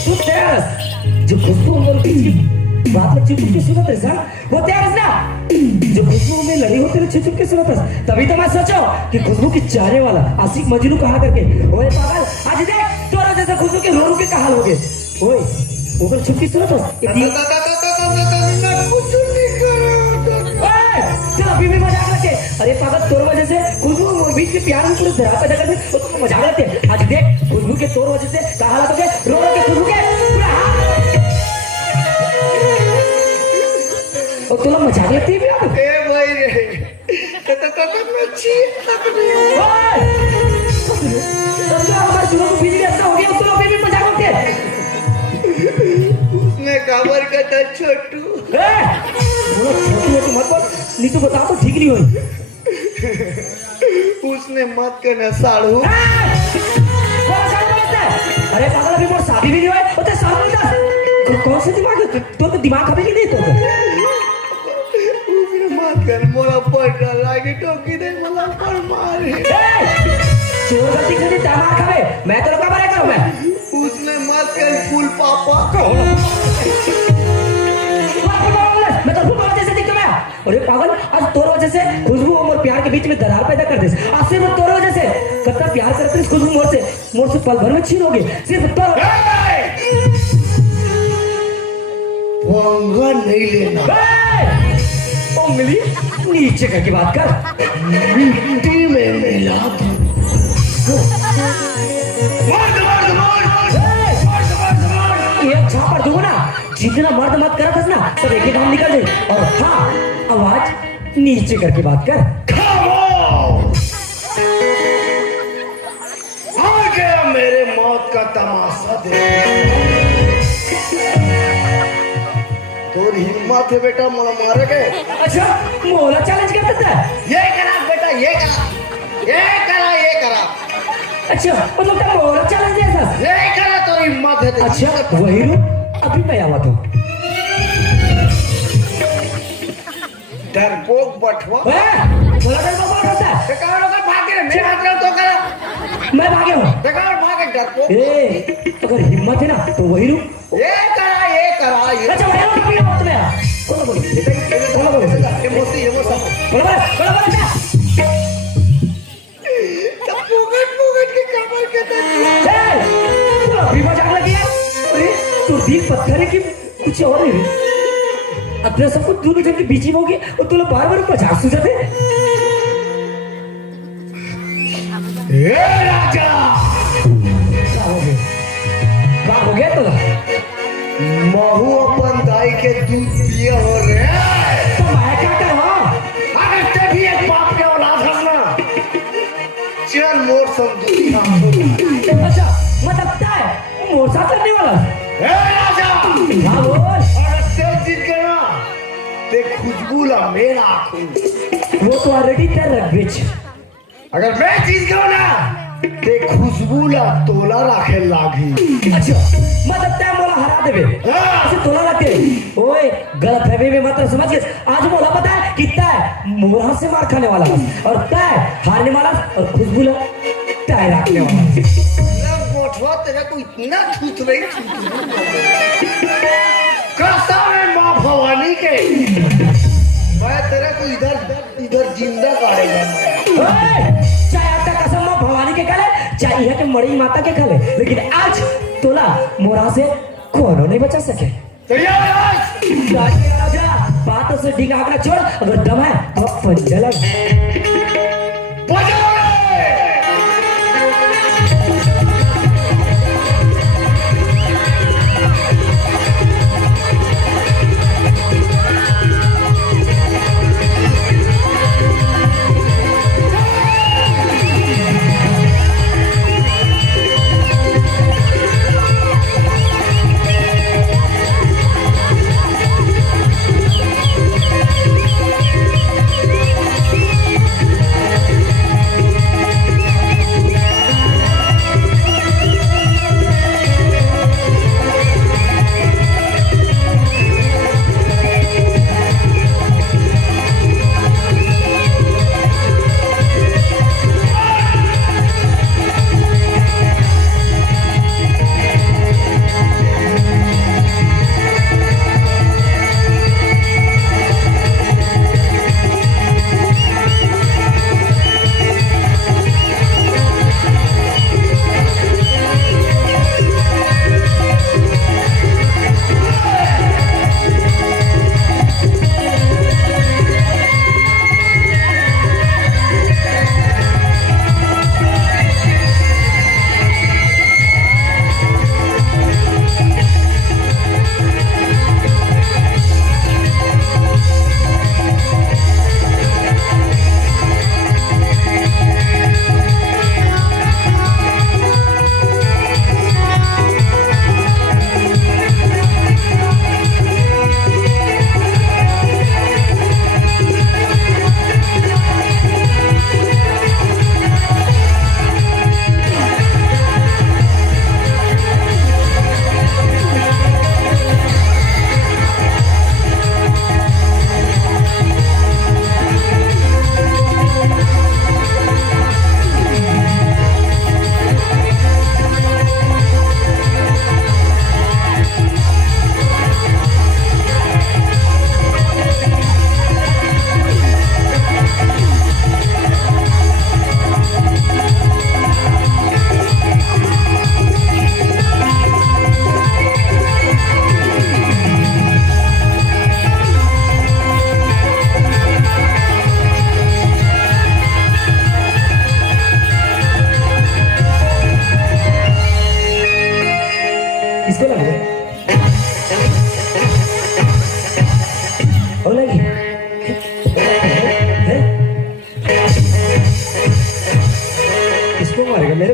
जो खुशबू बोलती थी बात में चुप के सुनत है वो तेरा ना जो खुशबू में लड़ी होती है चुप के सुनत है। तभी तो मैं सोचो कि खुशबू की चाहने वाला आशिक मजनू कहा करके ओए पागल आज देख तोरा जैसा खुशबू के रो रो के कहा लोगे ओए ऊपर चुप के सुनत है कुछ नहीं करो ओए चल अभी भी मजाक करते अरे पागल तोर वजह से खुशबू और बीच में प्यार में पूरे धरा पे जगह में तो मजाक करते आज देख खुशबू के तोर वजह से कहा हालत हो गए रो रो के खुशबू के पूरा और तुला मजाक लगती है यार ए भाई रे मैं चीख तक नहीं ओए तो हमारे जुनू को बिजली इतना हो गया तुला भी मजाक होती है उसने खबर का था छोटू ए बोलो छोटू है तो मत बोल नहीं तो बता तो ठीक नहीं होई उसने मत करना साड़ू अरे पागल अभी मोर शादी भी नहीं हुई होते साल में दस कौन से दिमाग है तो दिमाग कभी नहीं दे तो कर मोला पर लागे टोकी दे मला पर मारे चोर गलती कर दी दामाद खावे मैं तो लोग बरे करूं मैं उसने मत कर फूल पापा कौन मैं तो फूल जैसे दिखता मैं अरे पागल आज तोर वजह से खुशबू और प्यार के बीच में दरार पैदा कर दे आज सिर्फ तोर वजह से कितना प्यार करते हैं खुशबू मोर से पल भर में छीन होगी सिर्फ तोर पंगा नहीं लेना उंगली नीचे करके बात कर मिट्टी में मिला ये छापर दूंगा ना जितना मर्द मत करा था ना सब एक ही काम निकल जाए और हाँ आवाज नीचे करके बात कर आ गया मेरे मौत का तमाशा देख तोर हिम्मत है बेटा मोला मारे के अच्छा मोला चैलेंज करता था ये करा बेटा ये करा अच्छा मतलब क्या मोला चैलेंज दिया था ये करा तो हिम्मत है अच्छा वही रू अभी मैं आवा तो डरपोक बटवा मोला डर बाबा होता है देखा लोग भागे रे मैं हाथ रहा तो करा मैं भागे हूँ देखा भागे डरपोक अगर हिम्मत है ना तो वही रू ये करा अच्छा वही रू कभी मत मेरा बोलो ये मोसी बोलो पोगट के कमर के चल तू अभी मजाक लगी है अरे तू दिल पत्थर है कि कुछ और है अपने सब कुछ दोनों जन के बीच में होगी और तू लोग बार-बार मजाक सुझाते ए राजा क्या हो गया तो महू अपन दाई के दूध पिए हो रे तो मैं क्या करूं अगर ते भी एक बाप के औलाद है ना चल मोर सब दूध अच्छा मतलब क्या है मोर्चा करने वाला ए राजा हाँ बोल अगर ते जीत गया ना ते खुशबू ला मेरा आँखों वो तो ऑलरेडी तेरे रख बेच अगर मैं जीत गया ना ते खुशबू ला तोला रखे लागी अच्छा मतलब तय मोला हरा देवे ऐसे तोला रखे ओए गलत फहमी में मत समझ के आज मोला पता है कितना है मोरा से मार खाने वाला और तय हारने वाला और खुशबू ला तय रखने वाला मोटवा तेरा को इतना छूत रही कसम है माँ भवानी के मैं तेरे को इधर जिंदा काटेगा चाहे आता कसम माँ भवानी के खाले चाहे यह के मड़ी माता के खाले लेकिन आज तोला मोरा से कोनो नहीं बचा सके राजा बातों से डिंगा आंकड़ा छोड़ अगर दम है तो पंजा लग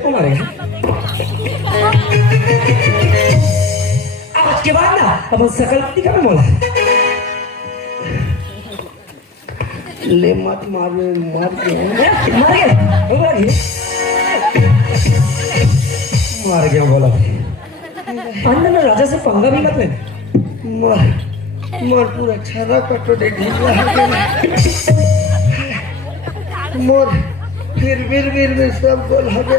को मारेगा। आज के बाद ना अपन सकल दिखा में बोला ले मत मार मार गया बोला अंदर में राजा से पंगा भी मत ले। मोर पूरा छरा कटो दे ढीला मोर फिर सब गोल हो गए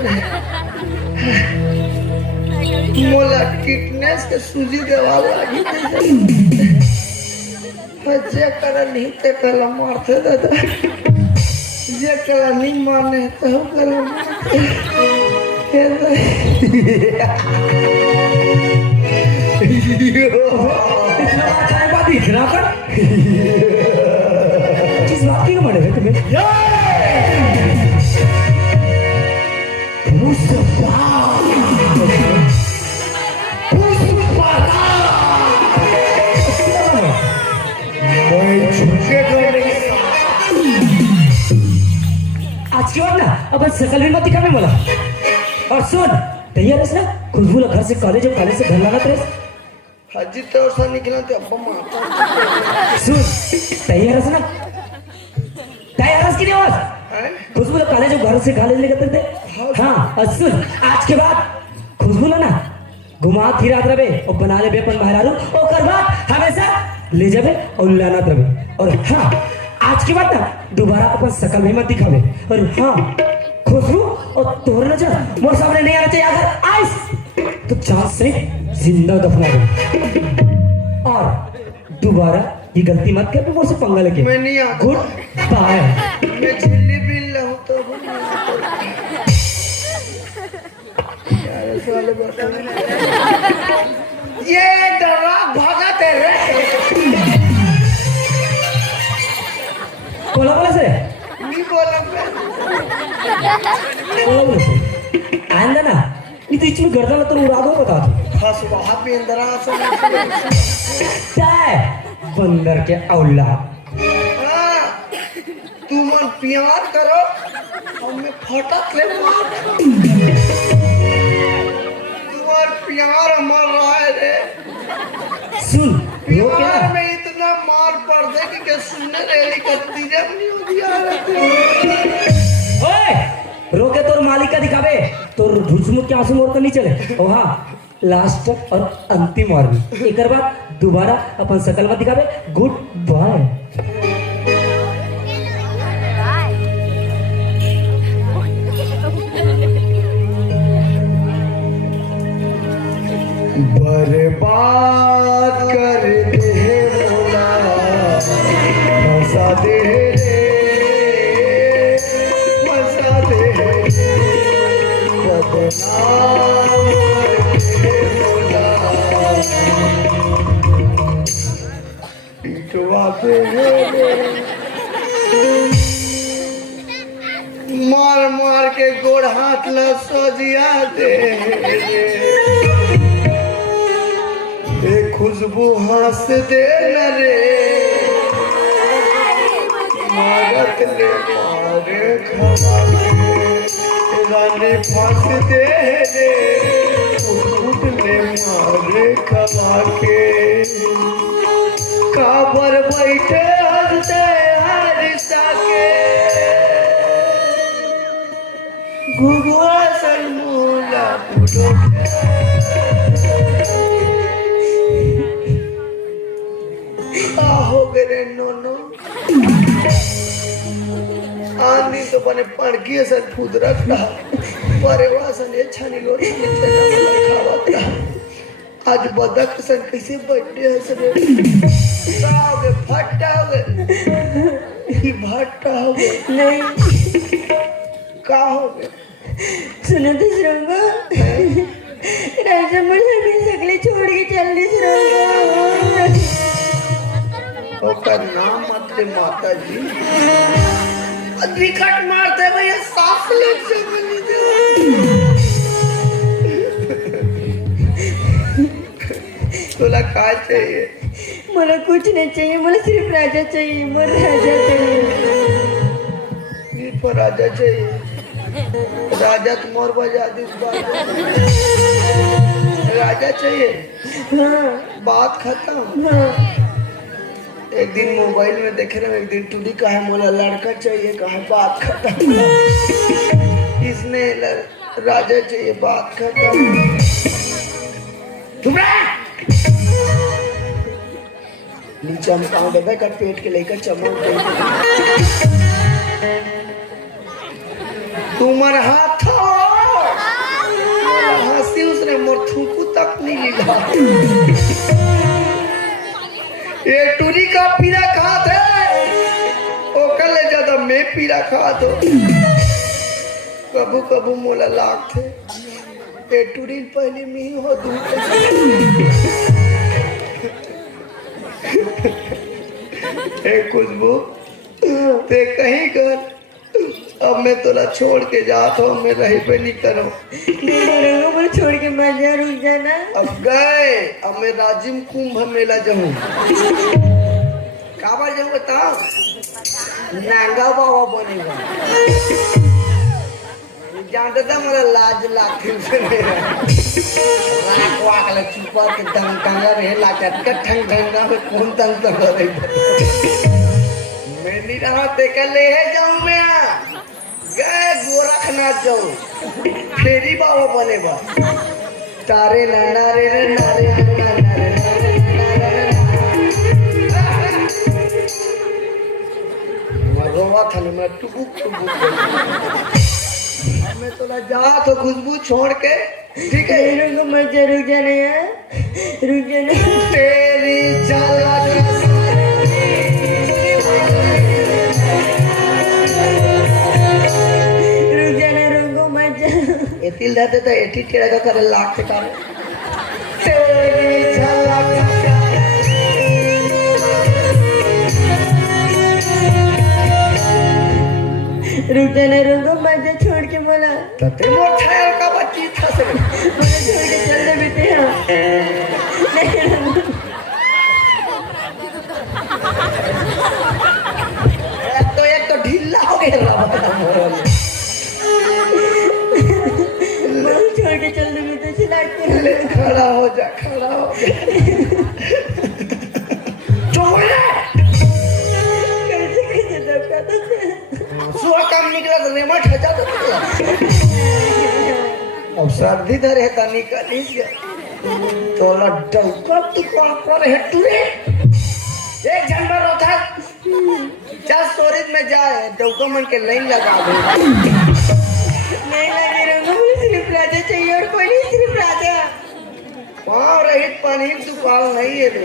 मोला टिटनेस के सूजी देवा लागी जे करा नहीं ते कला मारते दादा जे कला नहीं माने तो कला किस बात की मारे तुम्हें आज की बात ना अपन सकल में मत दिखा में बोला। और सुन तैयार है ना खुशबू घर से कॉलेज और कॉलेज से घर लाना तेरे हाजी तो सा निकला तो अब्बा मारता सुन तैयार है ना तैयार है कि नहीं आवाज खुशबू कॉलेज और घर से कॉलेज लेकर थे। हाँ और सुन आज के बाद खुशबू ना घुमा फिरा रहे और बना ले अपन बाहर और कर बाद हमेशा ले जावे और लाना रहे। और हाँ आज के बाद ना दोबारा अपन सकल में मत दिखावे। और हाँ खुशबू और तोहरा नजर मोर सामने नहीं आना चाहिए। अगर आइस तो चांस से जिंदा दफना दे। और दोबारा ये गलती मत कर मुझसे पंगा लगे। मैं नहीं आता गुड बाय। मैं झिल्ली बिल लाऊं तो ये डरा भागा तेरे बोला से नहीं बोला आंदा ना नहीं तो इचमी गर्दा तो उड़ा दो बता दो खास वहां पे इंदिरा बंदर के औलाद तू मन प्यार करो हमें फटक ले तुम्हार प्यार मर रहा है रे सुन प्यार में इतना मार पड़ दे कि सुनने रेली करती जब नहीं हो दिया ओए रोके तोर मालिक का दिखावे तोर झुझमुख के आंसू मोड़ कर नहीं चले। और हाँ लास्ट और अंतिम वार्निंग एक बार दोबारा अपन सकल मत दिखावे। Good bye. बर्बाद कर दे मोला फंसा दे बदनाम मोला पिटवा दे मार मार के गोड़ हाथ ला सजिया दे खुशबू हंस दे न रे मारत ले मारे खवा रानी फंस दे रे उठ ले मारे खवा के काबर बैठे हंसते हरिसा के गुगुआ सलमूला पुडो हो गए नोनो आंधी तो बने पड़की सर खुद रखता परेवा सन ये छानी लोरी नीचे ना खावा आज बदक सन कैसे बर्थडे है सर सागे फटा हो गए ही भट्टा हो गए नहीं का हो गए सुनो तो श्रृंगा राजा मुझे भी सगले छोड़ के चल दी श्रृंगा ओकर नाम मत ले माता जी विकट मारते भैया साफ लोग से बोली दे तोला का चाहिए मुझे कुछ नहीं चाहिए मुझे सिर्फ राजा चाहिए मुझे राजा चाहिए पर राजा चाहिए राजा तुम और बजा दी राजा चाहिए हाँ बात खत्म। हाँ एक दिन मोबाइल में देखे रहे, एक दिन टूडी का है मोला लड़का चाहिए, कहा बात खत्म। इसने राजा चाहिए, बात खत्म। नीचे हम पाँव दबे कर पेट के लेकर चमक तुम्हार हाथ हंसी उसने मोर थूकू तक नहीं लिखा। ये टूरी का पीरा खात है, ओ कल ज्यादा मैं पीरा खात हो। कबू कबू मोला लाग थे, ये टूरी पहले में ही हो दूर। ए खुशबू ते कहीं कर, अब मैं तोला छोड़ के जाता हूँ, मैं रही पे नहीं करो। मुझे छोड़ के मत जा, रुक जाना। अब गए, अब मैं राजिम कुंभ मेला जाऊँ। काबर जाऊँ बता, नांगा बाबा बनेगा। जानता था मेरा लाज लाखी से राख वाक ले चुपा के दंग टंगा रहे लाचट का ठंग ठंगा में कौन दंग टंगा रही। मैं नहीं रहा ते कर ले है जाऊँ मैं, गए गोरखनाथ जाऊँ, फेरी बाबा बनेगा। तारे नाना रे रे नारे नाना रे मरोवा था नहीं, मैं टुकुक टुकुक। मैं तोला जा तो खुशबू छोड़ के, ठीक है? रुक मत जा, रुक जाना यार, रुक जाना। तेरी झलक रुक जाना, रुको मत जा। एतिल रहते तो एटी टेढ़ा का करे लाख के कारे। तेरी झलक रुक जाना, रुको मत जा, छोड़ के बोला। तते मोर ठायर का बच्ची था से मुझे छोड़ के चल दे बेटे। हाँ एक तो ढीला हो गया मुझे छोड़ के चल दे बेटे, चिल्ला के। खड़ा हो जा, खड़ा हो जा। कैसे कैसे दबका तो सुहा काम निकला तो रेमट हजा तो निकला। अब सर्दी धरे था निकली गया तो लड्डा तू कौन कर है तू रे? एक जानवर होता है, चल स्टोरेज में जाए, डॉक्टर मन के लाइन लगा दे। नहीं लगे रंगो, मुझे सिर्फ राजा चाहिए और कोई नहीं, सिर्फ राजा। पाँव रहित पानी दुकान नहीं है रे,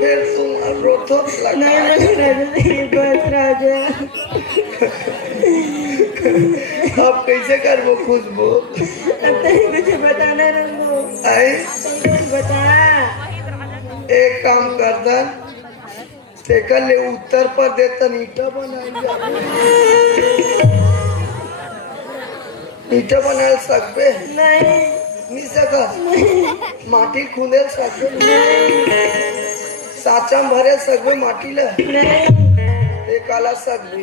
फिर तुम रोथो लगा। नहीं मुझे राजा चाहिए, बस राजा। अब कैसे कर वो खुशबू? अब तेरे कुछ बताना रंगो, आई कुछ बता। एक काम कर दन, तेकर ले उत्तर प्रदेश तन ईटा बनाएंगे। ईटा बना सकबे? नहीं सकत। माटी खुंदे सकबे? साचा में भरे सकबे माटी ला? एक आला सकबे।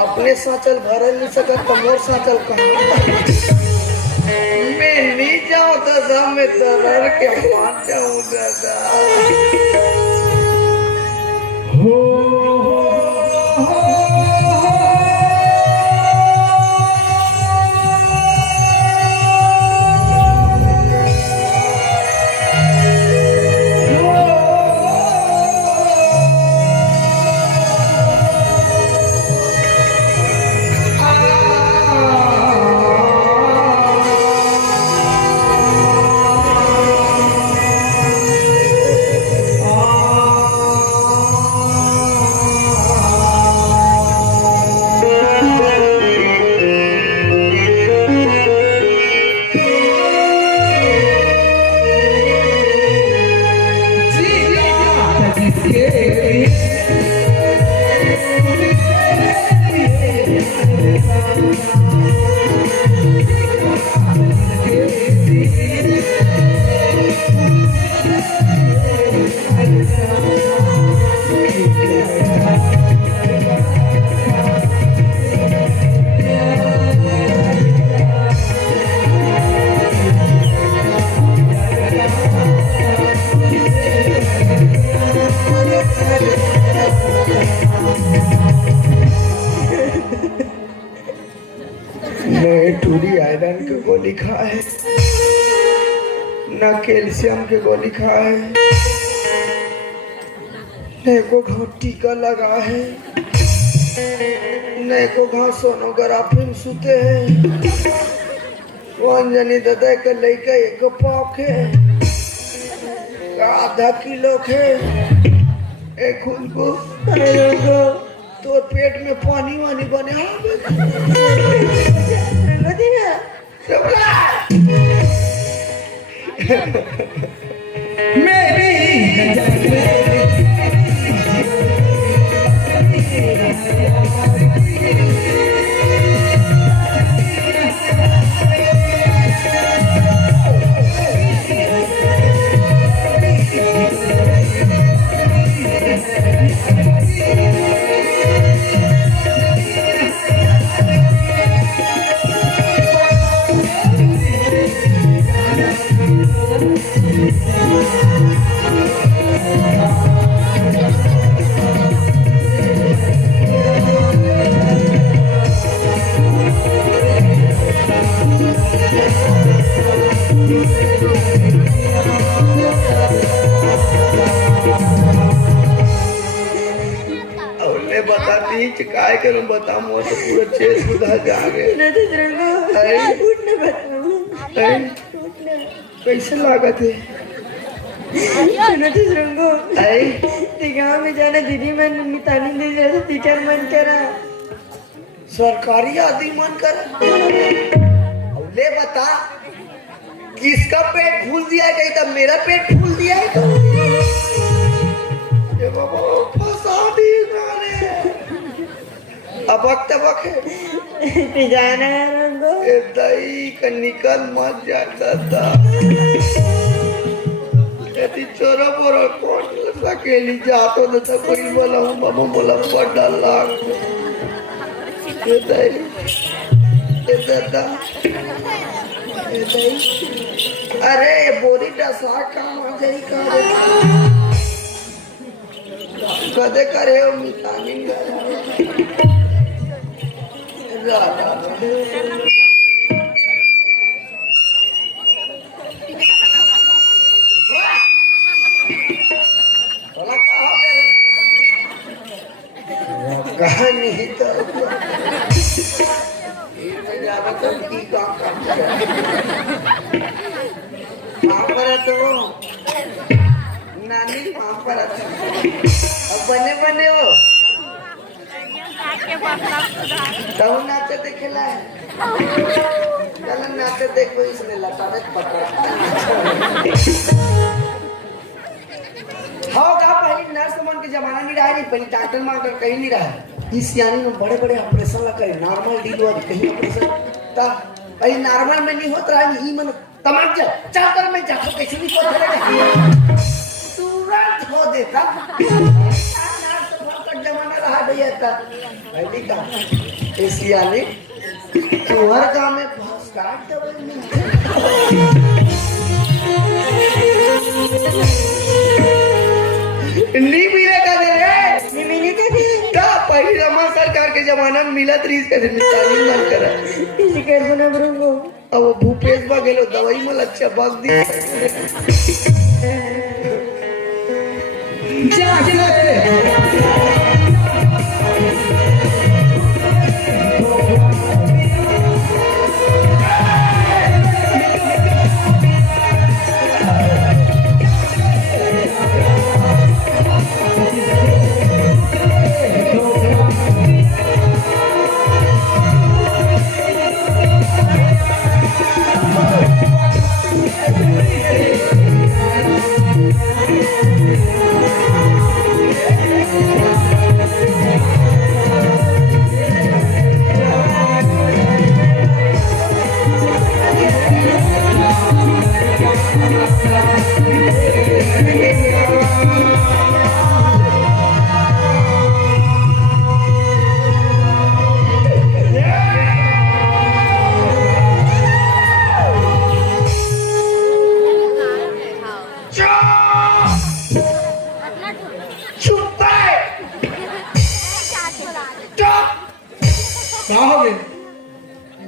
अपने साचल भरे नहीं सकत तो मोर साचल कहाँ? मैं नहीं जाऊँ तो सब में दरर के मान जाऊँ दादा। आयरन के गोली खाए, न कैल्शियम के गोली खाए, न को घाव टीका लगा है, न को घाव सोनोग्राफी में सुते है। वो अंजनी दादा के लड़का एक पाक है, आधा किलो के एक खुशबू तो पेट में पानी वानी बने काय करूं बता मो तो पूरा चेस बुधा जागे कैसे लागत है गाँव में जाना दीदी मन मितानी दे जैसे टीचर मन करा सरकारी आदि मन कर ले बता किसका पेट फूल दिया गई तब मेरा पेट फूल दिया है तो ये बाबा फंसा दी गाने अब वक्त वक्त जाना है रंगो दही का निकल मत जाता था यदि चोरो बोरो कौन सकेली जातो न था कोई बोला हूँ मामा बोला पड़ा लाग ये दही ये दादा ये दही अरे बोरी डसा काम आ जाई करे कदे करे हो मितानी कहानी तो नानी वहां पर अब बने बने हो कौन नाचे देखेला है चल नाचे देखो इसने लता पकड़ा होगा पहले नर्स मन के जमाना नहीं रहा, नहीं पहले डॉक्टर मास्टर कहीं नहीं रहा। इस यानी में बड़े बड़े ऑपरेशन ला करे नॉर्मल डील हुआ कहीं ऑपरेशन ता पहले नॉर्मल में नहीं होत रहा ई मन तमाम जा चाकर में जाकर कैसे नहीं पहुंचेगा तुरंत हो देता नर्स का जमाना रहा भैया था पहले का इस यानी तुहर गांव में फर्स्ट काट नहीं मिलेगा दे रे नहीं मिले कभी का पहले रमन सरकार के जमाना में मिलत रही इसका तालीम मन करा किसी कर बना बरूंगो अब वो भूपेश बा गेलो दवाई में अच्छा बग दी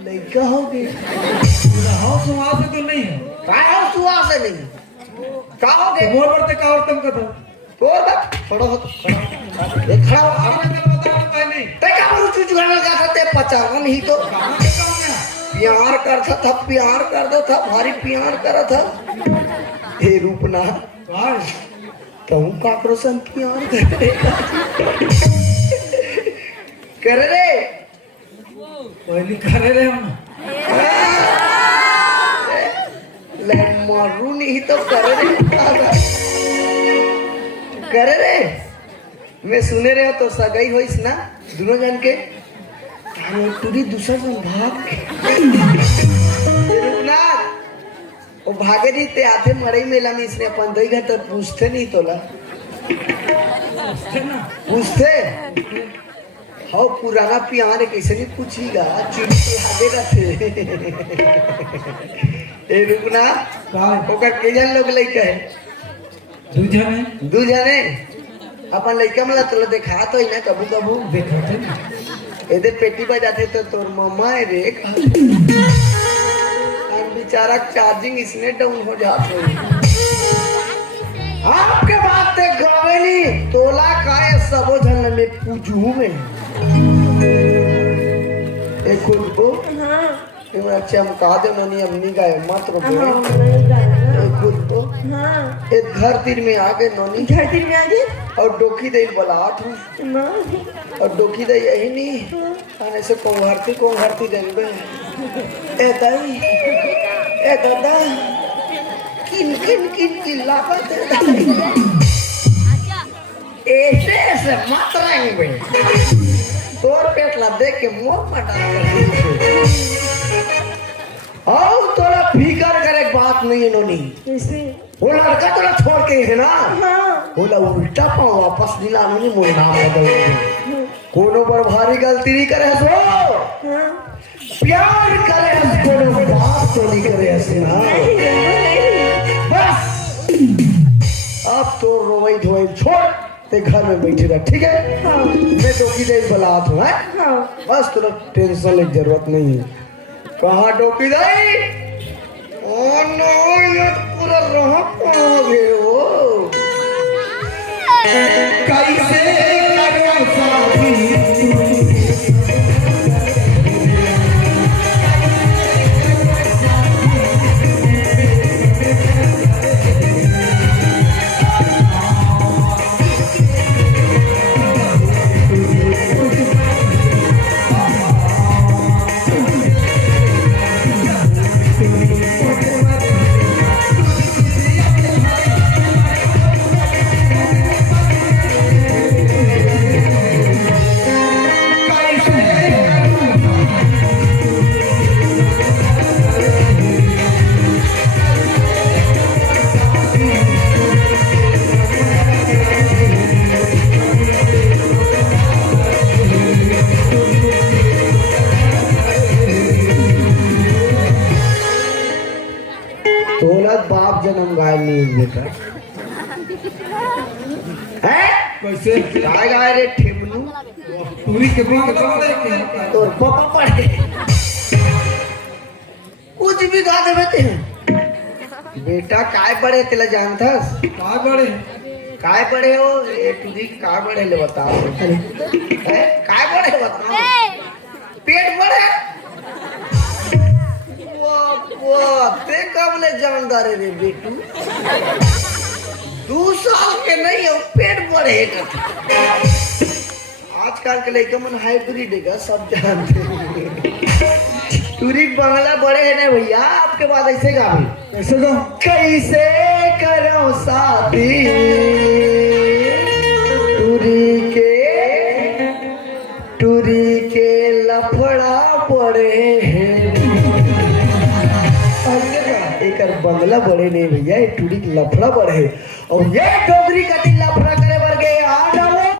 लड़का हो गए हाँ सुहा से तो नहीं है काय हो सुहा से नहीं का हो गए मोर बढ़ते का और तुम कथो और बात थोड़ा हो एक खड़ा हो आपने कल बताया तो पहले ते का मरु चूच गाने लगा था ते पचावन ही तो प्यार करता था प्यार करता था भारी प्यार करा था हे रूपना तुम काकरो सन प्यार करे रे पहले करे रे हम ले मारू नहीं तो करे रे मैं सुने रहे तो सगाई होइस ना दोनों जन के पूरी दूसरा जन भाग वो भागे नहीं ते आते मड़ई मेला में इसने अपन दई घंटा पूछते नहीं तोला पूछते हाँ पुराना प्यार कैसे नहीं पूछीगा चिड़ी तो लागे रहते ए रुकना ओकर केजन लोग लइका है दू जने अपन लइका मला तोला देखा तो ना कबू कबू देखते एदे पेटी बजाते तो तोर मम्मा है रे बेचारा चार्जिंग इसने डाउन हो जाते आपके बात ते गवेली तोला काय सबो झन में पूजू में एक को हाँ तेरा चमका दे ननी अपनी गाय मत रो एक को हाँ एक घर तीर में आगे ननी धरती में आगे और डोकी दे बलाट हूँ ना और डोकी दे यही नहीं आने से कोंघरती देंगे ए दाई ए दादा किन किन किन की लागत है ऐसे मत रहेंगे तोर पेटला देख के मोर मटा आओ तोरा फिकर करे बात नहीं है नोनी कैसे वो लड़का तोरा छोड़ के है ना हाँ बोला उल्टा पाँव वापस दिला नोनी मोर नाम बदल कोनो पर भारी गलती नहीं करे सो हाँ प्यार करे कोनो बात तो नहीं करे ना बस अब तो रोई धोई छोड़ ते घर में बैठे रह ठीक है हाँ मैं डोकी दे बलात हूँ हाँ बस तुरा टेंशन की जरूरत नहीं है कहाँ डोकी दे ओ नो ये पूरा रहा हो गए हो कैसे करो साथी बाप जन्म गाय नहीं बेटा है कैसे गाय गाय रे ठेमनू पूरी कितनी कितना तोर पापा पढ़े कुछ भी गा दे बेटे बेटा काय पढ़े तेला जानथस का बड़े काय पढ़े हो ए तुझी काय पढ़े ले बताओ है काय पढ़े बताओ पेट पढ़े वो ते कब ले जानदार रे बेटू 2 साल के नहीं हो पेट बढ़ेगा आजकल के लड़के मन हाइब्रिड है सब जानते हैं टूरी बंगला बड़े है ना भैया आपके बाद ऐसे गा भी कैसे दो कैसे करो शादी टूरी के लफड़ा पड़े हैं एक बंगला बड़े नहीं भैया टूरी लफड़ा बड़े और ये डोगरी का लफड़ा करे